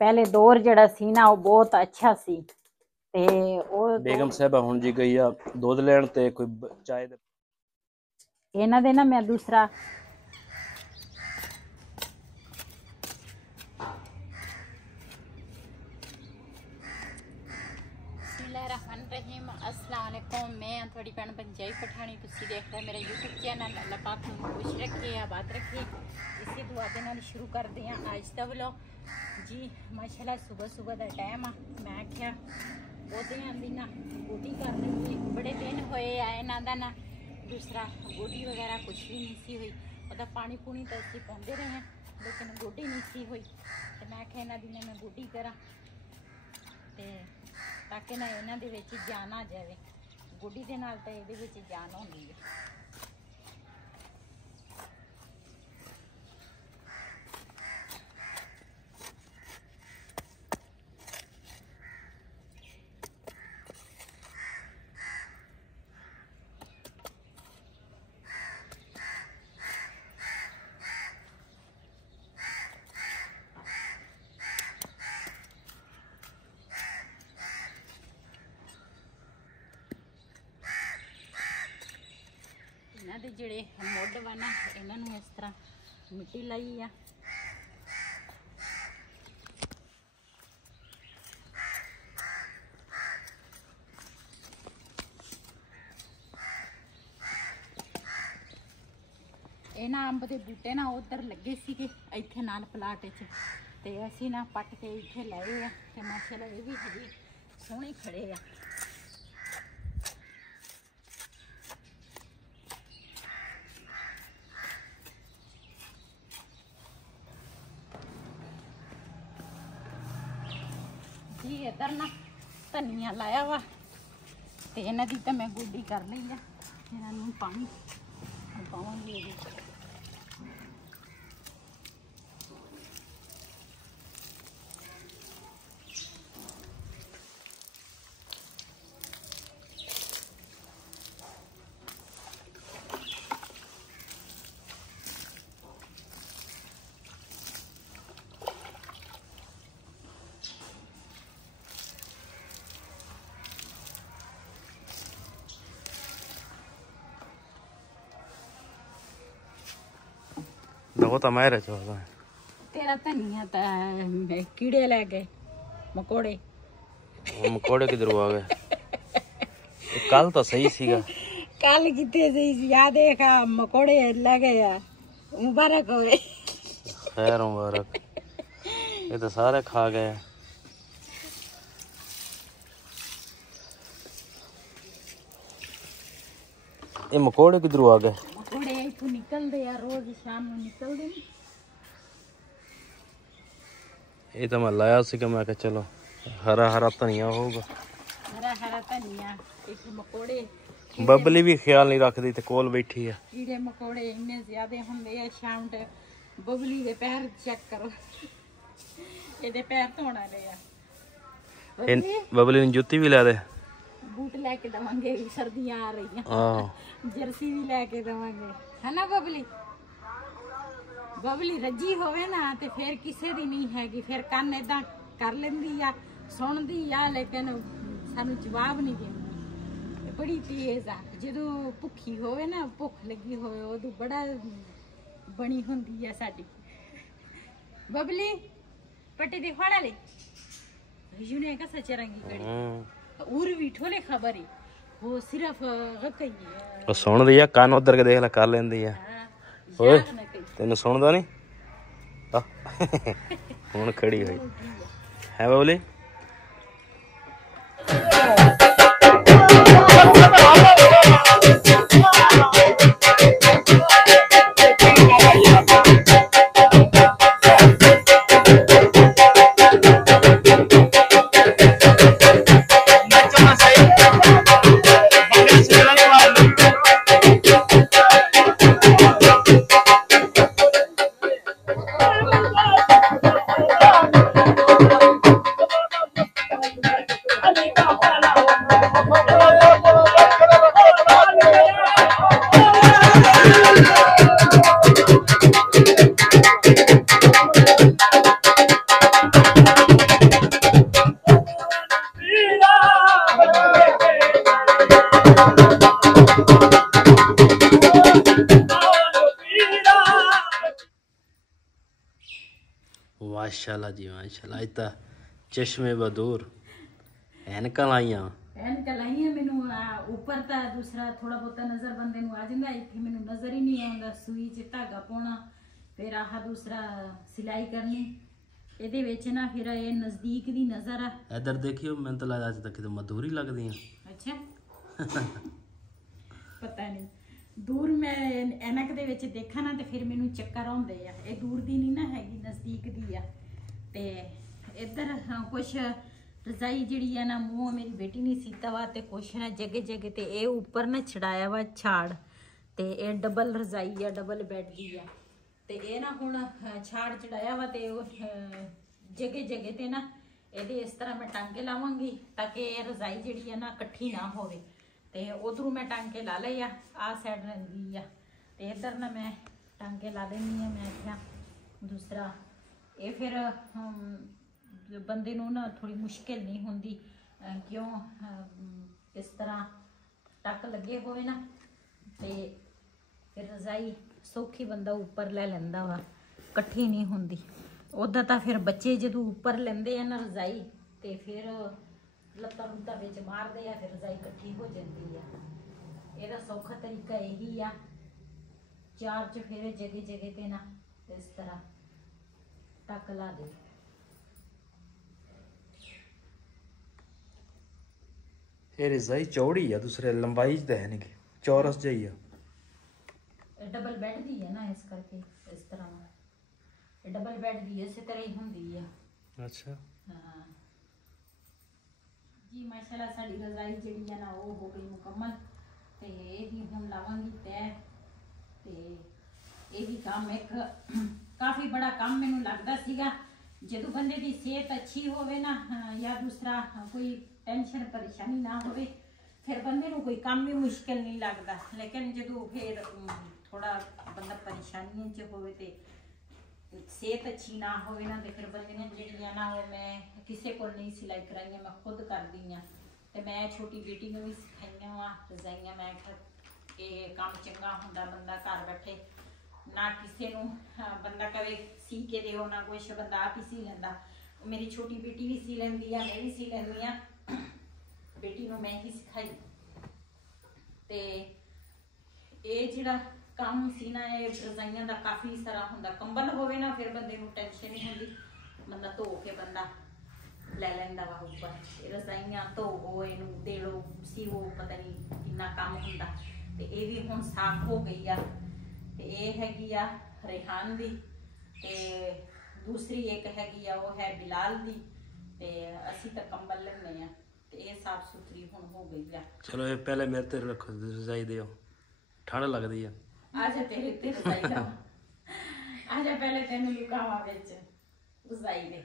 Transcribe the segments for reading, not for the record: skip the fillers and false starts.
पहले दौर जड़ा सी ना वो बहुत अच्छा सी ते बेगम साहबा हुण जी गई आ दूध लैण ते कोई चाय दे इन्हां दे ना मैं दूसरा बिस्मिल्लाहिर्रहमानिर्रहीम अस्सलाम वालेकुम। मैं थोड़ी भैन पंजाबी पठानी तुसी देख रहे मेरा यूट्यूब चैनल। अल्लाह पाक तुहानू खुश रखे आबाद रखे। इसी दुआ दे नाल शुरू करते हैं अज दा व्लॉग जी। माशाल्लाह सुबह सुबह का टाइम आ, मैं आख्या पौधे दी ना गोडी कर लैंदी। बड़े दिन होए आए ना दा ना दूसरा गोडी वगैरह कुछ भी नहीं सी हुई। ओदा पानी पूनी तो असीं पाउंदे रहे हैं लेकिन गोडी नहीं सी हुई। तो मैं आख्या इन्हां दी मैं गोडी करा ते ताकि ना इन्हां दे विच जान आ जाए। गोडी दे नाल तां इहदे विच जान होंदी है। इन्हां दे जिहड़े मुੱਢ वा ना इन्हां नूं इस तरह मिट्टी लाई आ। इन्हां अंब दे बूटे ना उधर लगे सीगे इत्थे नाल प्लाट च ते असीं ना पट के इत्थे लाए आ ते माशाल्लाह ये भी हजे सोहणे खड़े आ। जी इधर ना धनिया लाया वा ते इन्हां दी तां मैं गोडी कर लई आ। इन्हां नूं पानी पावांगी ਇਹਦੇ वो तो मैं रहा तेरा धनिया तो कीड़े ले गए मकोड़े। मकोड़े किधर आ गए? कल तो सही सीगा। कल कितने सही सी याद देखा मकोड़े ले गए आ। मुबारक होए। खैर मुबारक। ये तो सारे खा गए। ये मकोड़े किधर आ गए? मकोड़े इथों निकलते हैं रोज शाम में निकलते। ये तो मैं लाया सी कि मैं कहा चलो हरा हरा धनिया होगा। हरा हरा धनिया एक मकोड़े बबली भी ख्याल नहीं रखती ते कोल बैठी है। कीड़े मकोड़े इन्ने ज्यादा होंगे आ। शाम ते बबली दे पैर चेक करो ਇਹਦੇ पैर धोने वाले आ। बबली ने जुत्ती भी ला दे। बूट लैके देवांगे सर्दियां आ रही हैं। जर्सी भी लैके देवांगे है ना बबली। बबली रजी होवे ना ते फिर किसे दी नहीं हैगी। फिर कन इदां कर लेंदी आ सुनदी आ लेकिन सानू जवाब नहीं देंदी। बड़ी तेज आ जदों भुखी होवे ना भुख लगी होवे उदों बड़ा बनी हुंदी आ साडी बबली। पट्टी दी खाने ले यूने का सच रंगी कड़ी और भी ठोले खबर है वो सिर्फ गकई है। सुन दी है कान उधर के देख ला कर लेंदी है। ओए तेन सुनदा नहीं हुण खड़ी हुई है बबली। माशाल्लाह जी माशाल्लाह। आज तो चश्मे बदूर ਐਨਕਾਂ ਲਾਈਆਂ। ਐਨਕਾਂ ਲਾਈਆਂ ਮੈਨੂੰ ਉੱਪਰ ਤਾਂ ਦੂਸਰਾ ਥੋੜਾ ਬਹੁਤਾ ਨਜ਼ਰ ਬੰਦੇ ਨੂੰ ਆ ਜਾਂਦਾ, ਇੱਥੇ ਮੈਨੂੰ ਨਜ਼ਰ ਹੀ ਨਹੀਂ ਆਉਂਦਾ। ਸੂਈ 'ਚ ਧਾਗਾ ਪਾਉਣਾ, ਫਿਰ ਆਹ ਦੂਸਰਾ ਸਿਲਾਈ ਕਰਨੀ, ਇਹਦੇ ਵਿੱਚ ਨਾ ਫਿਰ ਇਹ ਨਜ਼ਦੀਕ ਦੀ ਨਜ਼ਰ ਆ। ਇੱਧਰ ਦੇਖਿਓ, ਮੈਨੂੰ ਤਾਂ ਲੱਗਦਾ ਅੱਜ ਤੱਕ ਤੇ ਮਧੂਰੀ ਲੱਗਦੀ ਆ। ਅੱਛਾ ਪਤਾ ਨਹੀਂ, ਦੂਰ ਮੈਂ ਐਨਕ ਦੇ ਵਿੱਚ ਦੇਖਾਂ ਨਾ ਤੇ ਫਿਰ ਮੈਨੂੰ ਚੱਕਰ ਆਉਂਦੇ ਆ। ਇਹ ਦੂਰ ਦੀ ਨਹੀਂ ਨਾ ਹੈਗੀ, ਨਜ਼ਦੀਕ ਦੀ ਆ। ਤੇ ਇੱਧਰ ਕੁਛ रजाई जी है ना मूँह मेरी बेटी ने सीता वा तो कुछ ना जगह जगह ते ये उपर ना छड़ाया वा छाड़, तो ये डबल रजाई है, डबल बैड की है। तो ये ना हुण छाड़ चढ़ाया वा तो जगह जगह ते ना ये इस तरह मैं टांके लावांगी ताकि ये रजाई जी है ना कट्ठी ना होवे। तो उधरों मैं टांके ला ले आ साइड रंगी आ, तो इधर ना मैं टांके ला लेनी है। मैं क्या दूसरा ये फिर बंदे नूं ना थोड़ी मुश्किल नहीं होंदी, क्यों इस तरह टक लगे होवे ना ते फिर रजाई सौखी बंदा उपर ले लैंदा वा, कट्ठी नहीं होंदी। उदा तो फिर बच्चे जदों उपर लेंदे हैं ना रजाई ते फिर लत्तां लुत्तां विच मारदे आ, फिर रजाई कट्ठी हो जाती है। इहदा सौखा तरीका यही आ, चार चफेरे जगह जगह ते ना इस तरह टक ला दे। ਇਹ ਰਜ਼ਾਈ ਚੌੜੀ ਆ, ਦੂਸਰੇ ਲੰਬਾਈ ਤੇ ਹੈ ਨਹੀਂ, ਚੌਰਸ ਜਿਹੀ ਆ। डबल बेड दी है ना, इस करके इस तरह डबल बेड दी इस तरह ही हुंदी है। अच्छा हाँ जी माशाल्लाह, साडी रजाई जिहड़ी है ना वो हो गई मुकम्मल। ते ਇਹਦੀ ਹੁਣ ਲਾਵਾਂਗੀ ਤੈਅ। ਤੇ ਇਹ ਵੀ ਕੰਮ ਇੱਕ ਕਾਫੀ ਬੜਾ ਕੰਮ ਮੈਨੂੰ ਲੱਗਦਾ ਸੀਗਾ। ਜਦੋਂ ਬੰਦੇ ਦੀ ਸਿਹਤ ਅੱਛੀ ਹੋਵੇ ਨਾ ਜਾਂ ਦੂਸਰਾ ਕੋਈ टेंशन परेशानी ना हो, फिर बंदे को कोई काम भी मुश्किल नहीं लगता। लेकिन जो फिर थोड़ा बंदा परेशानियों च होवे ते सेहत अच्छी ना हो ना, तो फिर बंदे ने जिहड़ियां ना वो मैं किसी को नहीं सिलाई कराइयां, मैं खुद करदी हाँ। तो मैं छोटी बेटी को भी सिखाइया वा रजाइयां। मैं ये काम चंगा हुंदा, बंदा घर बैठे ना किसी नूं बंदा कवे सी के दिओ ना कुछ, बंदा आप ही सी लैंदा। मेरी छोटी बेटी भी सी लैंदी आ, मैं भी सी लैंदी हाँ, बेटी नूं मैं ही सिखाई। ते ये जिहड़ा काम सी ना ये रजाइयां दा काफ़ी सारा हुंदा। कंबल होवे ना फिर बंदे नूं टेंशन नहीं हुंदी, बंदा धो के बंदा ले लैंदा वा उपर। रजाइयां धोवो, इनूं दे लो, सीवो, पता नहीं कितना काम हुंदा। ते ये भी हुण साफ हो गई आ। ते ये हैगी आ रेहान दी, ते दूसरी एक हैगी आ वो है बिलाल दी। ते असी तो कंबल लैने आ, ये साफ सुथरी हुण हो गई है। चलो ये पहले मेरे ते रखो, रजाई दियो, ठंड लगदी है। आजा तेरे ते रजाई दा, आजा पहले तेनू लुकावा विच रजाई दे।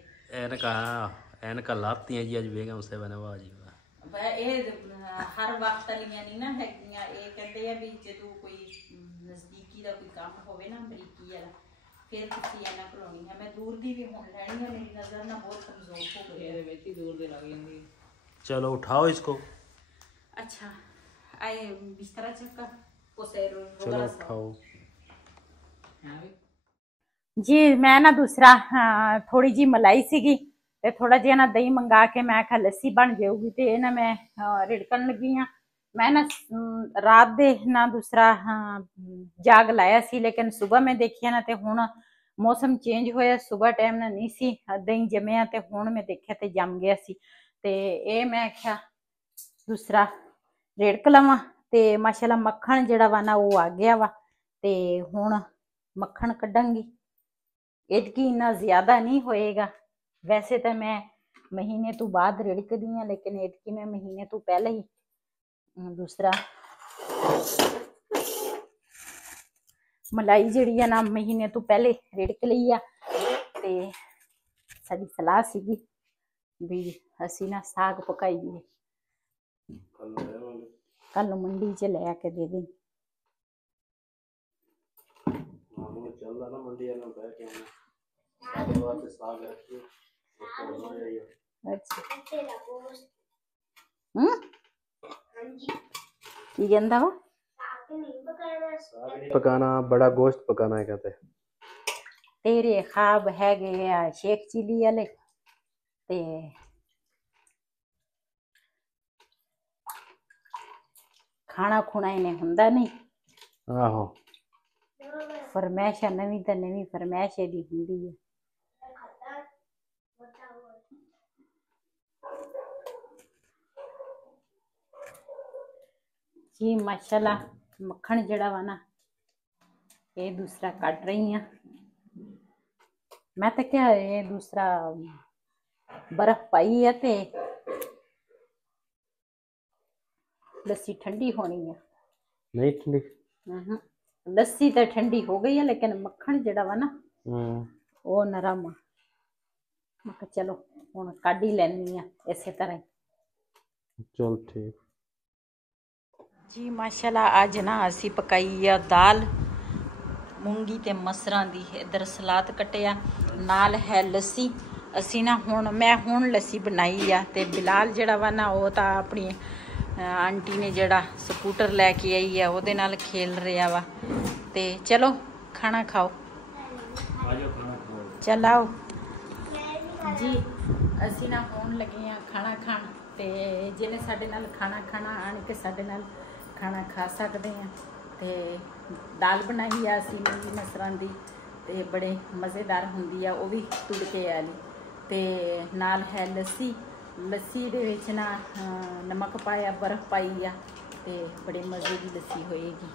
एनका लातियां जी अज बेगम से बने, वाह जी वाह। ये हर वक्त वालियां नहीं ना हैगियां। ये कहते हैं भी जदों कोई नजदीकी दा कोई काम होवे ना बरीकी वाला, फिर किसी ऐनक लाउणी है। मैं दूर दी भी हुण लैणी है, मेरी नज़र ना बहुत कमजोर हो गई है, विच ही दूर दे लग जांदी। चलो उठाओ इसको। अच्छा आए बिस्तरा चक्का चलो उठाओ जी। मैं ना दूसरा थोड़ी जी मलाई सीगी ते थोड़ा जिहा ना दही मंगा के मैं आखा लस्सी बन जाऊगी, तो ये ना मैं रिड़कन लगी हाँ। मैं ना रात दे ना दूसरा जाग लाया सी, लेकिन सुबह मैं देखिया ना तो हुण मौसम चेंज होया, सुबह टाइम ना नहीं सी दही जमिया, तो हुण मैं देखिया तो जम गया सी। ते ये मैं आख्या दूसरा रेड़क लवां, ते माशाल्लाह मक्खन जिहड़ा वा ना वो आ गया वा। ते हुण मक्खन कड्डांगी। इतकी इन्ना ज़्यादा नहीं होएगा, वैसे तो मैं महीने तो बाद रिड़कदी हाँ, लेकिन इतकी मैं महीने तो पहले ही दूसरा मलाई जिहड़ी है ना महीने तो पहले रिड़क लई आ। ते साडी सलाह सीगी भी असी ना साग पकाइए, कल मंडी च लै के दे दें। की कहंदा वा पकाना, बड़ा गोश्त पकाना है कहते। तेरे ख्वाब है गए शेख चिली वाले ते खाना खुना इन्हें हुंदा नहीं। आहो फरमैश नवीं तो नवीं फरमैश दी हुंदी है। जी माशाल्लाह मक्खन जड़ा वा ना ये दूसरा कट रही हूँ मैं तो क्या ये दूसरा बर्फ पाई है ते लस्सी ठंडी होनी है। नहीं ठंडी लस्सी तो ठंडी हो गई है लेकिन मक्खन जड़ा वा ना वो नरम आ। मैं कहा चलो हुण कढ़ ही लैनी आ इसे तरह। चल ठीक जी माशाल्लाह अज ना असी पकाई आ दाल मूंगी ते मसरां दी। इधर सलाद कटिया नाल है लस्सी। असी ना मैं हुण लस्सी बनाई आ ते बिलाल जड़ा वा ना वो तो अपनी आंटी ने जड़ा स्कूटर लैके आई है वो नाल खेल रहा वा। ते चलो खाना खाओ चल आओ जी। असी ना हुण लगे हैं खाना खाण ते जिन्हें साडे नाल खाना खाना आण के साडे नाल खाना खा सकते हैं। ते दाल बनाई आ असी मूंगी मसरां दी ते बड़े मज़ेदार हुंदी आ वो भी तुड़के वाली ते नाल है लस्सी। लस्सी दे विच ना नमक पाया बर्फ पाई आ ते बड़े मज़े की लस्सी होएगी।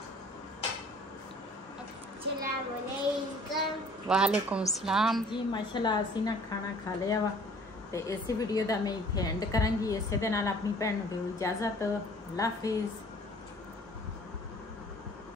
वालेकुम सलाम जी माशाल्लाह असी ना खाना खा लिया वा ते इस वीडियो का मैं इत्थे एंड करांगी। इसे दे नाल अपनी भैन नूं दिओ इजाज़त। अल्लाह हाफिज़।